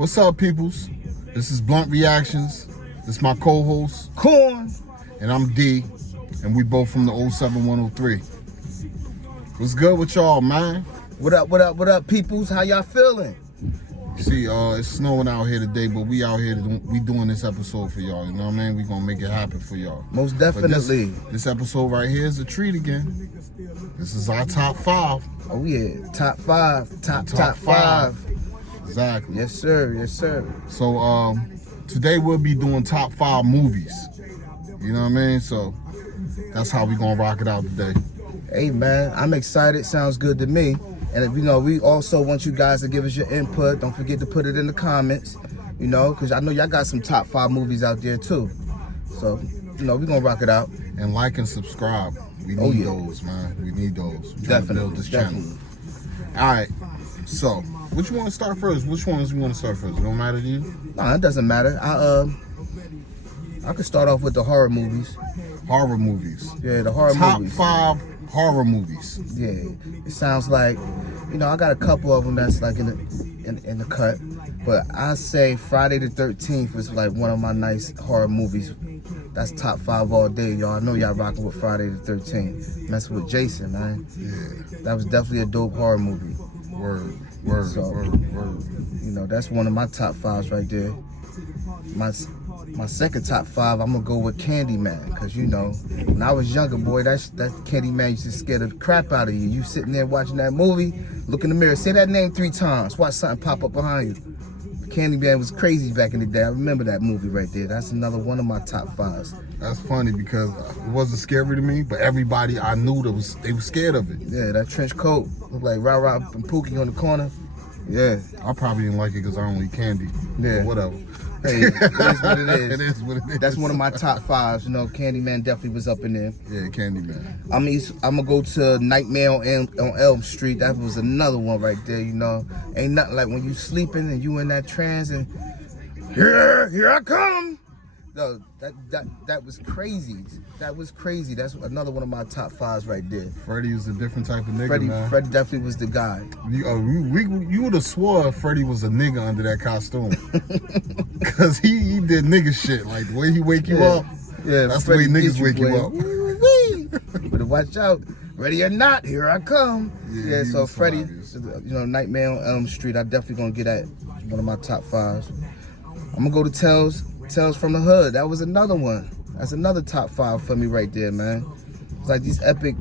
What's up, peoples? This is Blunt Reactions. This is my co-host, Corn. And I'm D, and we both from the 07103. What's good with y'all, man? What up, peoples? How y'all feeling? See, it's snowing out here today, but we out here, we doing this episode for y'all, you know what I mean? We gonna make it happen for y'all. Most definitely. This episode right here is a treat again. This is our top 5. Oh yeah, top 5. Top 5. Exactly. Yes, sir. Yes, sir. So, today we'll be doing top 5 movies. You know what I mean? So, that's how we gonna rock it out today. Hey, man, I'm excited. Sounds good to me. And, we also want you guys to give us your input. Don't forget to put it in the comments, because I know y'all got some top 5 movies out there, too. So, we gonna rock it out. And like and subscribe. We need those, man. We need those. We're trying to build this channel. All right. So, which you want to start first? Which ones you want to start first? It don't matter to you? Nah, it doesn't matter. I could start off with the horror movies. Horror movies. Yeah, the horror movies. Top 5 horror movies. Yeah, it sounds like, I got a couple of them that's like in the cut, but I say Friday the 13th is like one of my nice horror movies. That's top 5 all day, y'all. I know y'all rocking with Friday the 13th. Messing with Jason, man. Yeah. That was definitely a dope horror movie. Word. That's one of my top 5s right there. My second top 5, I'm gonna go with Candyman, cause when I was younger, boy, that Candyman used to scare the crap out of you. You sitting there watching that movie, look in the mirror, say that name 3 times, watch something pop up behind you. Candyman was crazy back in the day. I remember that movie right there. That's another one of my top 5s. That's funny because it wasn't scary to me, but everybody I knew they were scared of it. Yeah, that trench coat looked like Ra and Pookie on the corner. Yeah, I probably didn't like it because I don't eat candy. Yeah, but whatever. Hey, it is what it is. It is what it is. That's one of my top 5s. Candyman definitely was up in there. Yeah, Candyman. I'm gonna go to Nightmare on Elm Street. That was another one right there. Ain't nothing like when you sleeping and you in that trance and here I come. No, that was crazy. That was crazy. That's another one of my top 5s right there. Freddy was a different type of nigga, man. Freddy definitely was the guy. You would have swore Freddy was a nigga under that costume. Cause he did nigga shit. Like the way he wake you up. Yeah, that's Freddy the way niggas wake you up. Better watch out. Ready or not, here I come. Yeah, so Freddy, Nightmare on Elm Street, I definitely gonna get at one of my top 5s. I'm gonna go to Tales from the Hood. That was another one. That's another top 5 for me right there, man. It's like these epic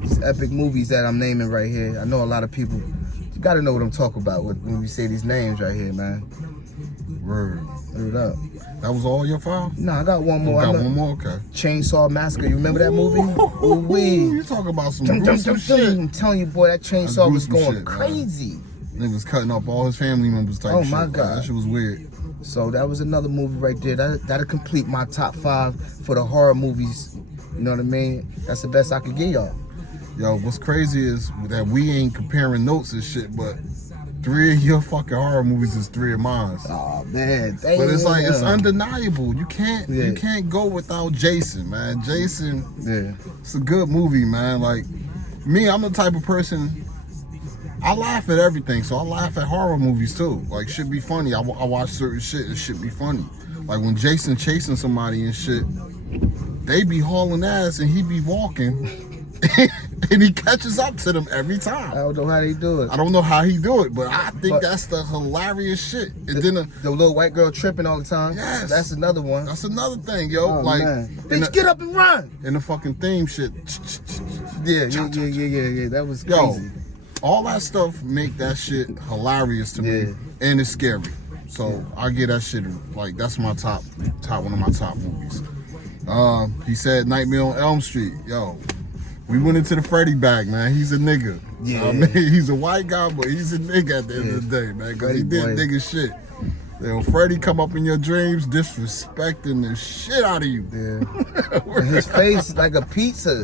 movies that I'm naming right here. I know a lot of people, you gotta know what I'm talking about when we say these names right here, man. Word up. That was all your 5? No, I got one more. You got one more? Okay. Chainsaw Massacre. You remember that movie? Ooh, you talking about some gruesome shit. I'm telling you, boy, that chainsaw was going crazy. Niggas cutting up all his family members type shit. Oh my God. That shit was weird. So that was another movie right there. That'll complete my top 5 for the horror movies. You know what I mean? That's the best I could give y'all. Yo, what's crazy is that we ain't comparing notes and shit, but 3 of your fucking horror movies is 3 of mine. Oh man, but it's like it's undeniable. You can't go without Jason, man. Jason, it's a good movie, man. Like me, I'm the type of person. I laugh at everything, so I laugh at horror movies too. Like, shit be funny. I watch certain shit and shit be funny. Like when Jason chasing somebody and shit, they be hauling ass and he be walking and he catches up to them every time. I don't know how they do it. I don't know how he do it, but I think that's the hilarious shit. And then the little white girl tripping all the time. Yes. That's another one. That's another thing, yo. Oh, like, bitch, get up and run. And the fucking theme shit. Yeah. That was crazy. Yo, all that stuff make that shit hilarious to me, and it's scary. So I get that shit, like, that's my top one of my top movies. He said Nightmare on Elm Street. Yo, we went into the Freddy bag, man. He's a nigga. Yeah. I mean, he's a white guy, but he's a nigga at the end of the day, man, because he did nigga shit. Yo, Freddy come up in your dreams disrespecting the shit out of you. Yeah. His face is like a pizza.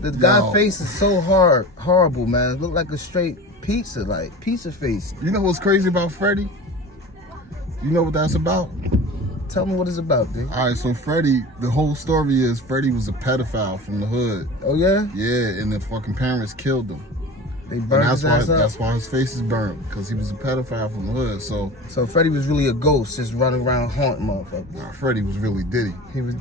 The guy's face is so horrible, man. It looked like a straight pizza, like pizza face. You know what's crazy about Freddy? You know what that's about? Tell me what it's about, dude. All right, so Freddy, the whole story is Freddy was a pedophile from the hood. Oh, yeah? Yeah, and the fucking parents killed him. They burned his ass up. That's why his face is burned, because he was a pedophile from the hood. So Freddie was really a ghost, just running around haunting motherfuckers. Nah, Freddie was really Diddy. He was.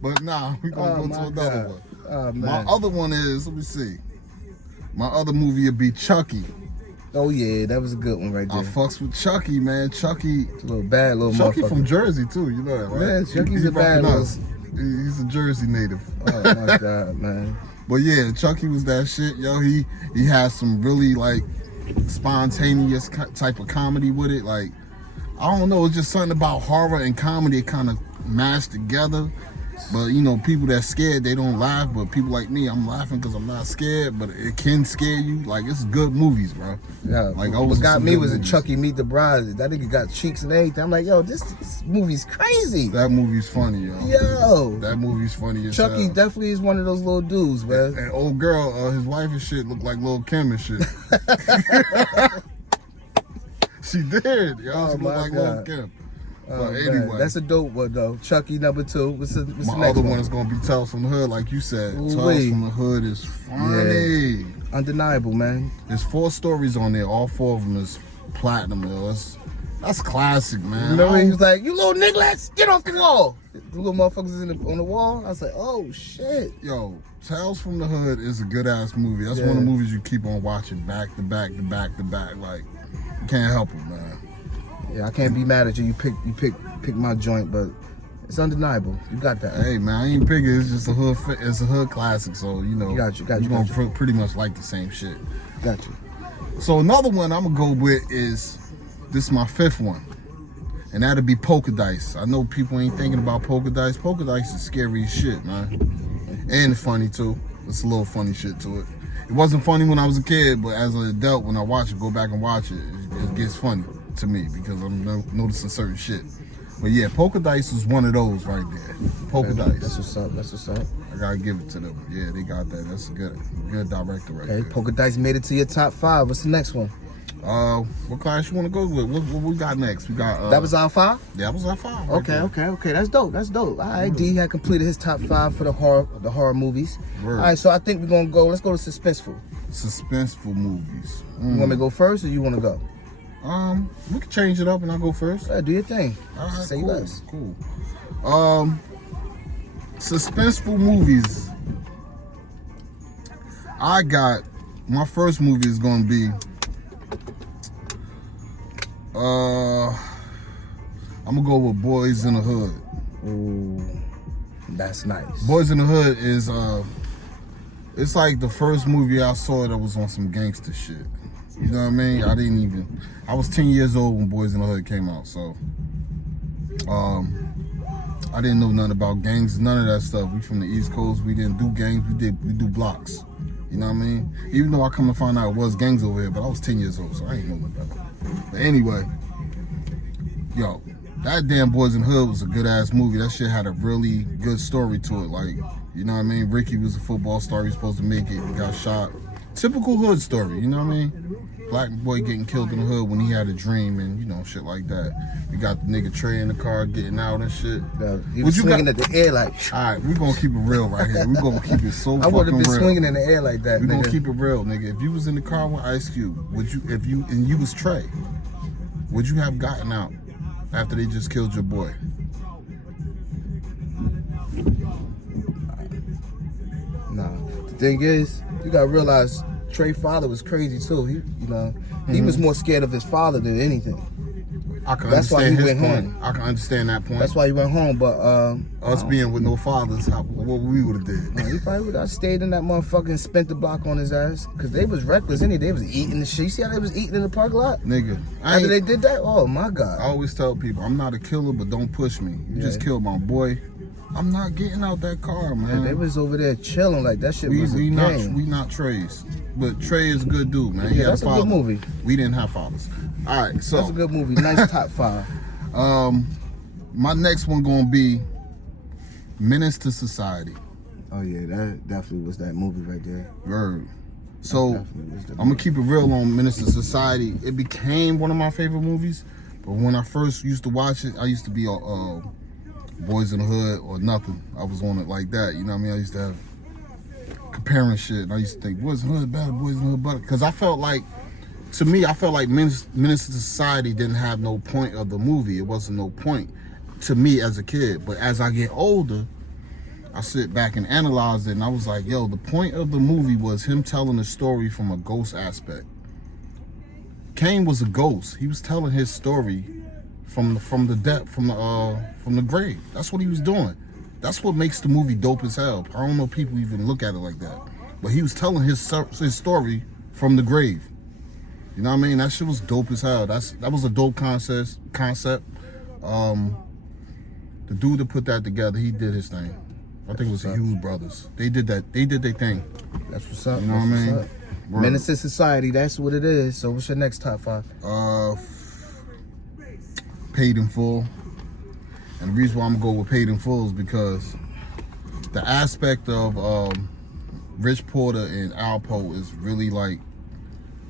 But nah, we gonna go to another one. Oh, man. My other one is, let me see. My other movie would be Chucky. Oh yeah, that was a good one right there. I fucks with Chucky, man. Chucky, a little bad little Chucky motherfucker. from Jersey too, you know that, right? Man, Chucky's a bad little. He's a Jersey native. Oh my god, man. But yeah, Chucky was that shit, yo. He has some really like spontaneous type of comedy with it. Like, I don't know, it's just something about horror and comedy kind of mashed together. But you know, people that scared, they don't laugh. But people like me, I'm laughing because I'm not scared. But it can scare you. Like, it's good movies, bro. Yeah. Like, what got me was in Chucky Meet the Bride. That nigga got cheeks and everything. I'm like, yo, this movie's crazy. That movie's funny, yo. Yo. That movie's funny as Chucky hell. definitely is one of those little dudes, man. And old girl, his wife and shit looked like Lil' Kim and shit. She did, yo. Oh, She looked like Lil' Kim. But anyway, that's a dope one though. Chucky number 2. What's the my next other one? one is gonna be Tales from the Hood, like you said. Ooh, Tales from the Hood is funny. Yeah. Undeniable, man. There's 4 stories on there. All 4 of them is platinum, yo. That's classic, man. Remember he was like, "You little nigglets, get off the wall." The little motherfuckers on the wall. I was like, "Oh shit." Yo, Tales from the Hood is a good ass movie. That's one of the movies you keep on watching back to back to back to back. Like, you can't help it, man. Yeah, I can't be mad at you. You pick my joint, but it's undeniable. You got that. Hey man, I ain't pick it. It's just a hood. It's a hood classic. So you know, you're gonna pretty much like the same shit. Got you. So another one I'm gonna go with is, this is my 5th one, and that'll be Polka Dice. I know people ain't thinking about Polka Dice. Polka Dice is scary as shit, man, and funny too. It's a little funny shit to it. It wasn't funny when I was a kid, but as an adult, when I watch it, go back and watch it, it gets funny to me because I'm noticing certain shit. But yeah, Polka Dice was one of those right there. Polka Dice. That's what's up. That's what's up. I gotta give it to them. Yeah, they got that. That's a good director right there. Polka Dice made it to your top 5. What's the next one? What class you want to go with? What we got next? We got that was our 5. Yeah, that was our 5. Okay. That's dope. All right, D had completed his top 5 for the horror movies. Word. All right, so I think we're gonna go. Let's go to Suspenseful. Suspenseful movies. You want me to go first, or you want to go? We can change it up and I'll go first. Do your thing. All right, Say less. Cool. Suspenseful movies. I got, my first movie is gonna be I'm gonna go with Boys in the Hood. Ooh, that's nice. Boys in the Hood is it's like the first movie I saw that was on some gangster shit. You know what I mean? I was 10 years old when Boys in the Hood came out, so I didn't know nothing about gangs, none of that stuff. We from the East Coast, we didn't do gangs, we do blocks. You know what I mean? Even though I come to find out it was gangs over here, but I was 10 years old, so I ain't know nothing better. But anyway, yo, that damn Boys in the Hood was a good ass movie. That shit had a really good story to it. Like, you know what I mean? Ricky was a football star, he was supposed to make it, he got shot. Typical hood story, you know what I mean? Black boy getting killed in the hood when he had a dream and, you know, shit like that. We got the nigga Trey in the car getting out and shit. He was swinging at the air like... Alright, we're gonna keep it real right here. We're gonna keep it so fucking real. I would have been swinging in the air like that, We're gonna keep it real, nigga. If you was in the car with Ice Cube, and you was Trey, would you have gotten out after they just killed your boy? Nah. The thing is, you gotta realize Trey's father was crazy too. He was more scared of his father than anything. That's why he went home. I can understand that point. That's why he went home, but us being with no fathers, what we would have did. He probably would have stayed in that motherfucker and spent the block on his ass. Cause they was reckless, they was eating the shit. You see how they was eating in the parking lot? Nigga. After they did that, oh my God. I always tell people, I'm not a killer, but don't push me. You just killed my boy. I'm not getting out that car, man. They was over there chilling like that shit was a game. We not Trey's. But Trey is a good dude, man. He had that's a good movie. We didn't have fathers. All right, so. That's a good movie. Nice top 5. My next one gonna be Menace to Society. Oh yeah, that definitely was that movie right there. Word. So, I'm gonna keep it real on Menace to Society. It became one of my favorite movies, but when I first used to watch it, I used to be Boys in the Hood or nothing. I was on it like that, you know what I mean? I used to have comparing shit. And I used to think, boys in the hood better, boys in the hood better. Because I felt like, to me, I felt like Menace to Society didn't have no point of the movie. It wasn't no point to me as a kid. But as I get older, I sit back and analyze it, and I was like, yo, the point of the movie was him telling a story from a ghost aspect. Kane was a ghost. He was telling his story from the grave. That's what he was doing. That's what makes the movie dope as hell. I don't know if people even look at it like that, but he was telling his story from the grave. You know what I mean? That shit was dope as hell. That was a dope concept. The dude that put that together, he did his thing. I think it was the Hughes brothers. They did that. They did their thing. That's what's up. You know what I mean? Menace to Society. That's what it is. So what's your next top 5? Paid in Full. And the reason why I'm gonna go with Paid in Full is because the aspect of Rich Porter and Alpo is really like,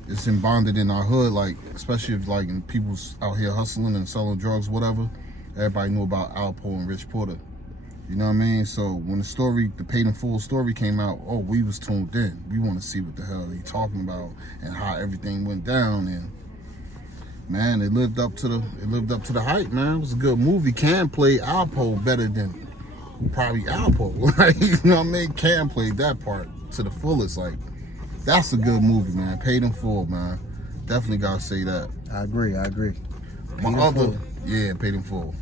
it's bonded in our hood, like, especially if like in people's out here hustling and selling drugs, whatever. Everybody knew about Alpo and Rich Porter. You know what I mean? So when the Paid in Full story came out, oh, we was tuned in. We want to see what the hell he talking about and how everything went down. And man, it lived up to the hype, man. It was a good movie. Cam played Alpo better than probably Alpo. Like, you know what I mean? Cam played that part to the fullest. Like, that's a good movie, man. Paid in Full, man. Definitely gotta say that. I agree. Paid in Full.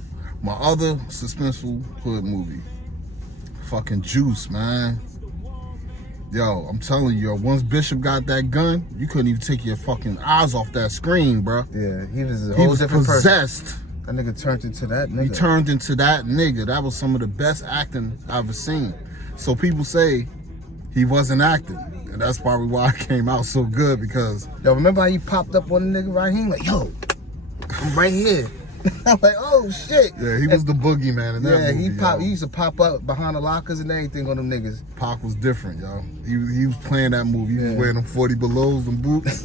My other suspenseful hood movie, fucking Juice, man. Yo, I'm telling you, once Bishop got that gun, you couldn't even take your fucking eyes off that screen, bro. Yeah, he was a whole different possessed. Person. That nigga turned into that nigga. He turned into that nigga. That was some of the best acting I've ever seen. So people say he wasn't acting. And that's probably why it came out so good, because... Yo, remember how he popped up on the nigga right here? Like, yo, I'm right here. I'm like, oh shit. Yeah, he was the boogeyman in that movie. He used to pop up behind the lockers and everything on them niggas. Pac was different, yo. He was playing that movie. He was wearing them 40 belows, them boots.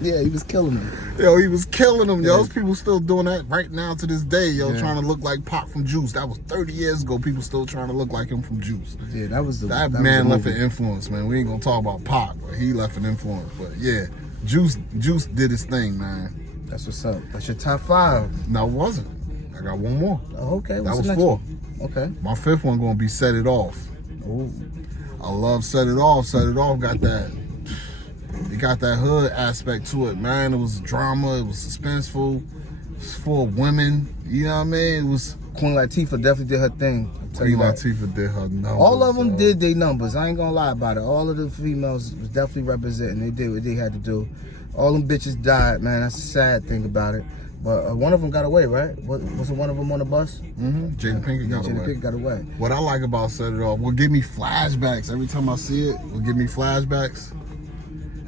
Yeah, he was killing them. Yo, he was killing them, yo. Those people still doing that right now to this day, yo, trying to look like Pac from Juice. That was 30 years ago. People still trying to look like him from Juice. Yeah, that man left an influence, man. We ain't gonna talk about Pac, but he left an influence. But yeah, Juice did his thing, man. That's what's up. That's your top 5. No, it wasn't. I got one more. Oh, okay. That was 4. Okay. My 5th one gonna be Set It Off. Ooh. I love Set It Off. Set It Off got that. It got that hood aspect to it, man. It was drama. It was suspenseful. It was for women. You know what I mean? It was. Queen Latifah definitely did her thing. Queen Latifah did her numbers. All of them did their numbers. I ain't gonna lie about it. All of the females was definitely representing. They did what they had to do. All them bitches died, man. That's a sad thing about it. But one of them got away, right? Wasn't one of them on the bus? Mm-hmm. Jada Pinkett got away. Jada Pinkett got away. What I like about Set It Off will give me flashbacks. Every time I see it, will give me flashbacks.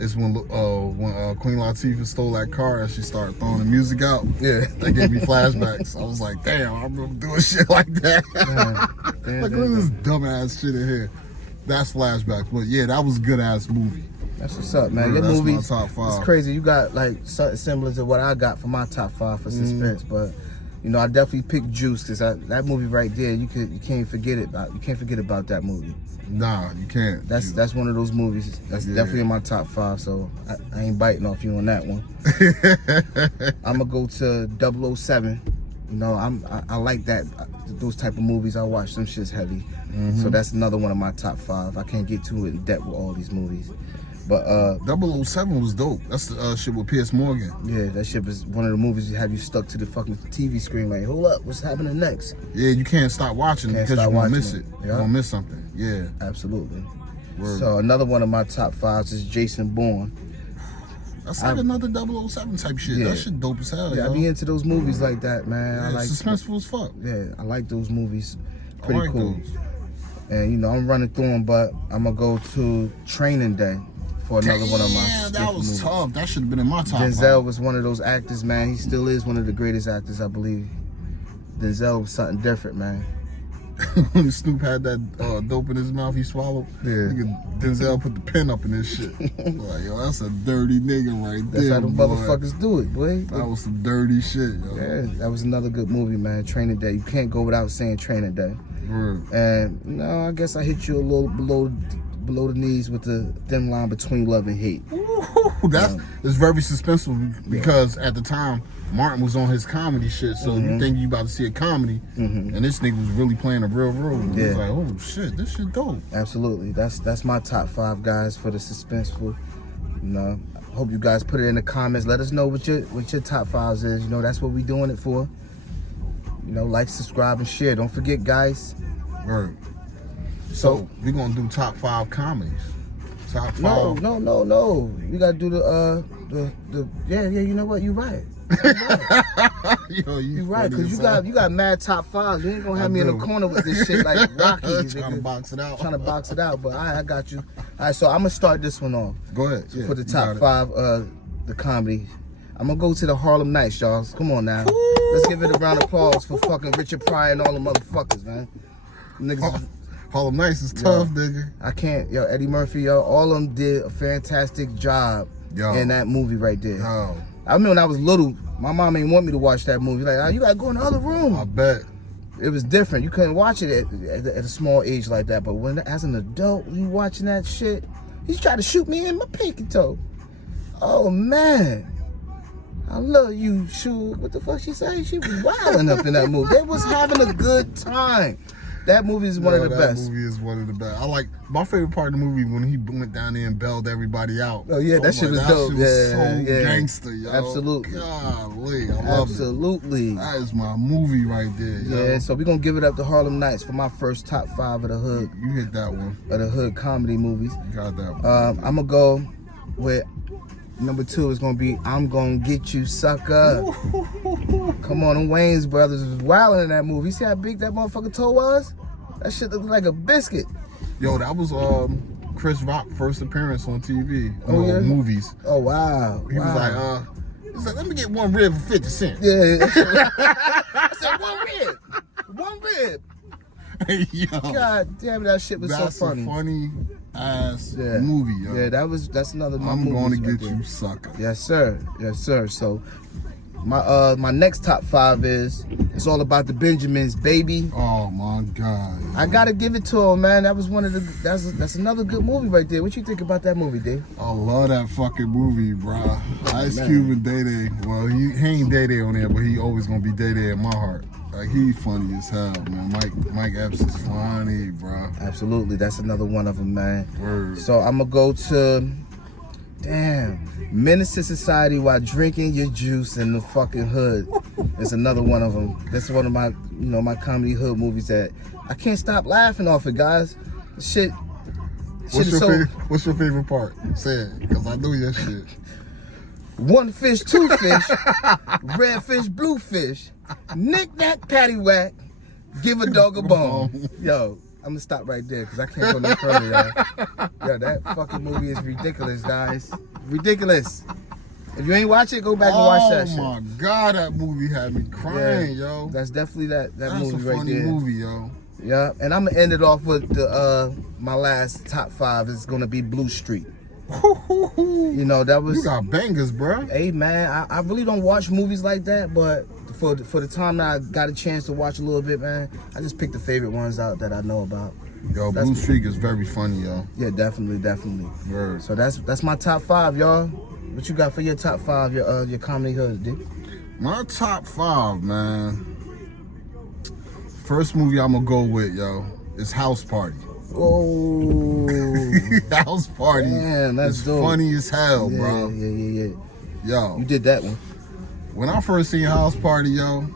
It's when Queen Latifah stole that car and she started throwing the music out. Yeah. That gave me flashbacks. I was like, damn, I remember doing shit like that. Like, look at this dumbass shit in here. That's flashbacks. But yeah, that was a good ass movie. That's what's up, man. Your movie, it's crazy. You got like something similar to what I got for my top 5 for suspense, but you know, I definitely picked Juice because that movie right there, you can't forget it. You can't forget about that movie. Nah, you can't. That's one of those movies. That's definitely in my top 5. So I ain't biting off you on that one. I'm gonna go to 007. You know, I like that those type of movies. I watch them shits heavy. So that's another one of my top 5. I can't get too in depth with all these movies. But 007 was dope. That's the shit with Pierce Morgan. Yeah, that shit was one of the movies that have you stuck to the fucking TV screen like, hold up, what's happening next? Yeah, you can't stop watching because you're gonna miss it. You're gonna miss something. Yeah. Absolutely. Word. So another one of my top 5s is Jason Bourne. That's like another 007 type shit. Yeah. That shit dope as hell. Yeah, yo. I be into those movies like that, man. Yeah, I like suspenseful as fuck. Yeah, I like those movies. Pretty cool. Those. And you know, I'm running through them, but I'm gonna go to Training Day for another one of my. Yeah, that was movies. Tough. That should have been in my top. Denzel was one of those actors, man. He still is one of the greatest actors, I believe. Denzel was something different, man. When Snoop had that dope in his mouth, he swallowed. Yeah. Denzel put the pen up in his shit. Like, yo, that's a dirty nigga right there. That's how them motherfuckers do it, boy. That was some dirty shit, yo. Yeah, that was another good movie, man. Training Day. You can't go without saying Training Day. And you know, I guess I hit you a little below the knees with the thin line between love and hate. Ooh, it's very suspenseful because at the time Martin was on his comedy shit, so you think you about to see a comedy, and this nigga was really playing a real role. Yeah. It's like, oh shit, this shit dope. Absolutely, that's my top 5 guys for the Suspenseful. You know, hope you guys put it in the comments. Let us know what your top 5s is. You know, that's what we doing it for. You know, like, subscribe, and share. Don't forget, guys. Right. So we're gonna do top 5 comedies. Top 5. No. We gotta do the yeah. You know what? You're right. Yo, you right, because you got mad top 5s. You ain't gonna have me in the corner with this shit like Rocky. Trying to box it out. Trying to box it out, but I got you. All right, so I'm gonna start this one off. Go ahead. Yeah, for the top 5, the comedy. I'm gonna go to the Harlem Nights, y'all. Come on now. Let's give it a round of applause for fucking Richard Pryor and all the motherfuckers, man. Niggas. Harlem Nights is tough, nigga. I can't. Yo, Eddie Murphy, yo, all of them did a fantastic job in that movie right there. Yo. I remember when I was little, my mom ain't want me to watch that movie. Like, oh, you gotta go in the other room. I bet. It was different. You couldn't watch it at a small age like that. But when, as an adult, you watching that shit, he tried to shoot me in my pinky toe. Oh, man. I love you, Shug. What the fuck she say? She was wilding up in that movie. They was having a good time. That movie is one of the best. That movie is one of the best. I like, my favorite part of the movie when he went down there and bailed everybody out. Oh yeah, that shit was dope. That shit was so gangster, yo. Absolutely. Golly, I love it. Absolutely. That is my movie right there, yo. Yeah, so we're gonna give it up to Harlem Nights for my first top 5 of the hood. You hit that one. Of the hood comedy movies. You got that one. I'm gonna go with number 2 is gonna be I'm Gonna Get You, Sucker. Come on, them Wayans brothers was wilding in that movie. You see how big that motherfucker toe was? That shit looked like a biscuit. Yo, that was Chris Rock's first appearance on TV. Movies. Oh wow. He was like, let me get 1 rib for 50 cents. Yeah. I said 1 rib. 1 rib. Yo. God damn, that shit was so funny. That's a funny ass movie, yo. Yeah, that's another movie. I'm Gonna Get You, Sucker. Yes, sir. Yes, sir. So my next top 5 is it's all about the Benjamins, baby. Oh my God. I gotta give it to him, man. That was one of the that's another good movie right there. What you think about that movie, Dave? I love that fucking movie, bro. Ice Cube and Day Day. Well, he ain't Day Day on there, but he always gonna be Day Day in my heart. Like, he's funny as hell, man. Mike Epps is funny, bro. Absolutely, that's another one of them, man. Word. So I'm gonna go to Menace to Society While Drinking Your Juice in the Fucking Hood. It's another one of them. That's one of my, my comedy hood movies that I can't stop laughing off it, guys. Shit. What's your favorite part? Say it, because I know your shit. 1 fish, 2 fish, red fish, blue fish, knick-knack, paddywhack, give a dog a bone. Yo, I'm gonna stop right there because I can't go no further, y'all. Yo, that fucking movie is ridiculous, guys. Ridiculous. If you ain't watch it, go back and watch that shit. Oh my God, that movie had me crying, yo. That's definitely that movie right there. That's a funny movie, yo. Yeah, and I'm gonna end it off with the my last top 5 is gonna be Blue Street. That was. You got bangers, bro. Hey man, I really don't watch movies like that, but for the time that I got a chance to watch a little bit, man, I just picked the favorite ones out that I know about. Yo, Blue Streak is very funny, yo. Yeah, definitely. Word. So that's my top 5, y'all. What you got for your top 5, your comedy hood, dude? My top 5, man. First movie I'm gonna go with, yo, is House Party. Oh, House Party. Man, that's dope. Funny as hell, bro. Yeah. Yo, you did that one. When I first seen House Party, yo,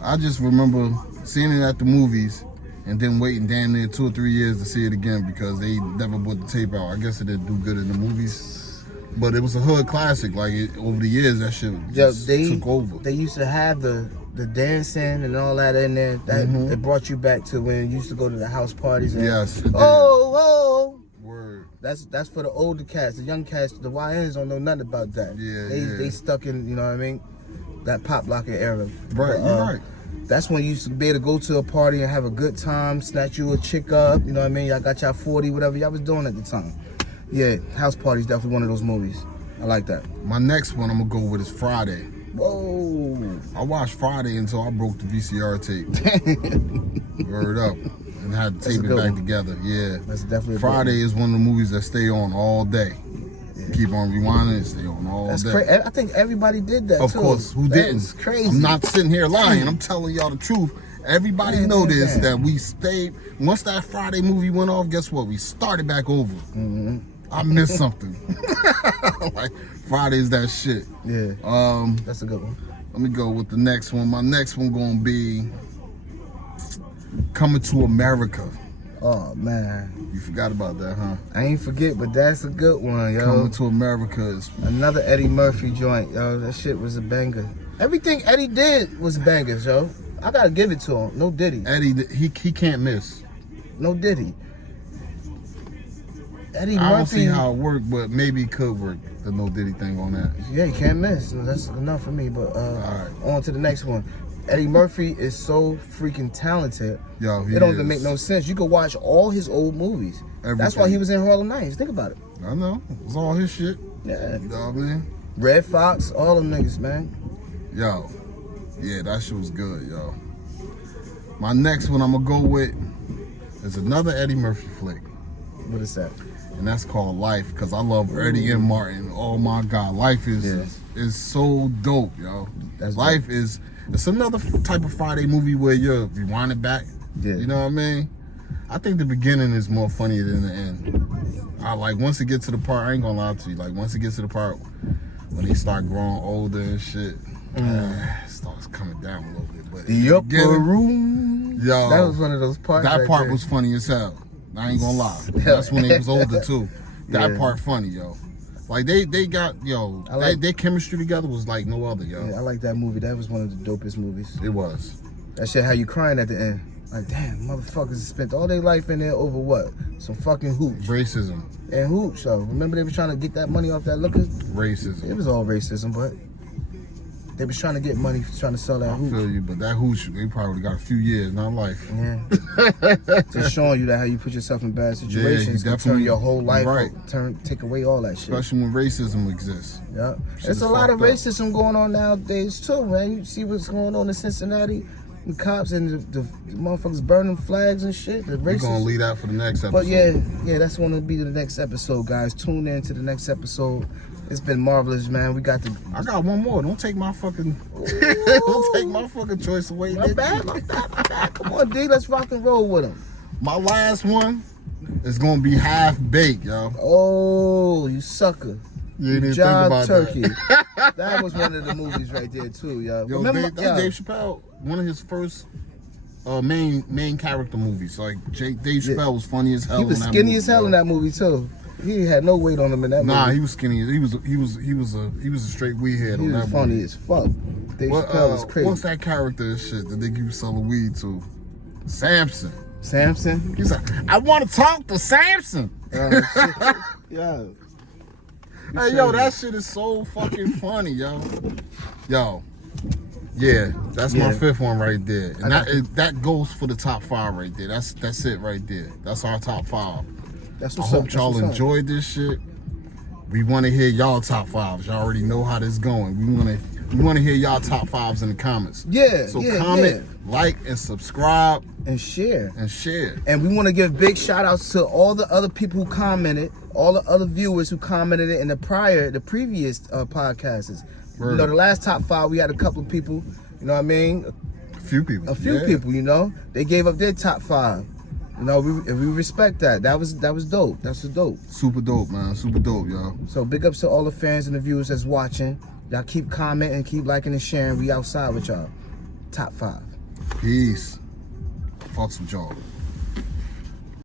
I just remember seeing it at the movies and then waiting damn near 2 or 3 years to see it again because they never put the tape out. I guess it didn't do good in the movies, but it was a hood classic. Like, over the years, that shit just took over. They used to have the dancing and all that in there. That it brought you back to when you used to go to the house parties. And, yes. It did. Oh. Word. That's for the older cats. The young cats, the YNs don't know nothing about that. Yeah. They stuck in, you know what I mean, that pop locking era. Right. You're right. That's when you used to be able to go to a party and have a good time, snatch you a chick up. You know what I mean? Y'all got y'all 40, whatever y'all was doing at the time. Yeah, House Party is definitely one of those movies. I like that. My next one I'm gonna go with is Friday. Whoa. I watched Friday until I broke the VCR tape. Word up. and had to tape it back together. Yeah, that's definitely. Friday is one of the movies that stay on all day. Yeah. Keep on rewinding and stay on all day. That's crazy. I think everybody did that. Of course, who didn't? That's crazy. I'm not sitting here lying. I'm telling y'all the truth. Everybody know this, that we stayed. Once that Friday movie went off, guess what? We started back over. I missed something. Like Friday's that shit. Yeah. That's a good one. Let me go with the next one. My next one gonna be Coming to America. Oh man, you forgot about that, huh? I ain't forget, but that's a good one, yo. Coming to America is another Eddie Murphy joint, yo. That shit was a banger. Everything Eddie did was bangers, yo. I gotta give it to him. No Diddy. Eddie, he can't miss. No Diddy. Eddie Murphy. I don't see how it worked, but maybe it could work. The No Diddy thing on that. Yeah, you can't miss. That's enough for me. But on to the next one. Eddie Murphy is so freaking talented. Yo, it don't even make no sense. You could watch all his old movies. Everything. That's why he was in Harlem Nights. Think about it. I know. It's all his shit. Yeah. You know what I mean? Red Fox, all them niggas, man. Yo. Yeah, that shit was good, yo. My next one I'm gonna go with is another Eddie Murphy flick. What is that? And that's called Life, because I love Eddie and Martin. Oh my God, Life is so dope, yo. That's Life dope. It's another type of Friday movie where you rewind it back. Yeah. You know what I mean? I think the beginning is more funnier than the end. I like once it gets to the part, I ain't gonna lie to you, like once it gets to the part when they start growing older and shit, it starts coming down a little bit. But the upper room, yo, that was one of those parts. That part was funny as hell. I ain't gonna lie. That's when they was older too. That part funny, yo. Like they got, yo, their chemistry together was like no other, yo. Yeah, I like that movie. That was one of the dopest movies. It was. That shit had you crying at the end. Like, damn, motherfuckers spent all their life in there over what? Some fucking hooch. Racism. And hooch, so remember they was trying to get that money off that liquor? Racism. It was all racism, but they was trying to get money, trying to sell that hooch. I feel you, but that hooch, they probably got a few years, not life. Yeah. Just showing you that how you put yourself in bad situations can turn your whole life, take away all that shit. Especially when racism exists. Yeah. There's a lot of racism going on nowadays too, man. You see what's going on in Cincinnati? The cops and the motherfuckers burning flags and shit. We're gonna leave that for the next episode. But yeah, that's gonna be the next episode, guys. Tune in to the next episode. It's been marvelous, man. I got one more. Don't take my fucking don't take my fucking choice away. My bad. Come on, D, let's rock and roll with him. My last one is gonna be Half Baked, yo. Oh, you sucker. You didn't John think about Turkey. that. That was one of the movies right there too, yo. Yo, remember, that's Dave Chappelle, one of his first main character movies. Like Dave Chappelle was funny as hell. He was skinny as hell in that movie too. He had no weight on him in that movie. Nah, he was skinny. He was a straight weed head on that movie. He was funny as fuck. Dave Chappelle was crazy. What's that character and shit that they keep selling weed to? Samson. Samson? He's like, I want to talk to Samson. Yeah. Hey, yo, that shit is so fucking funny, yo. Yo. Yeah, that's my fifth one right there. And that goes for the top 5 right there. That's it right there. That's our top 5. That's I hope y'all enjoyed this shit. We want to hear y'all top 5s. Y'all already know how this going. We want to hear y'all top 5s in the comments. Yeah. So comment, like, and subscribe. And share. And we want to give big shout outs to all the other people who commented, all the other viewers who commented it in the previous podcasts. You know, the last top 5, we had a couple of people, you know what I mean? A few people. People, you know? They gave up their top 5. You know, we respect that. That was dope. That's dope. Super dope, man. Super dope, y'all. So big ups to all the fans and the viewers that's watching. Y'all keep commenting, keep liking and sharing. We outside with y'all. Top 5. Peace. Fucks with y'all.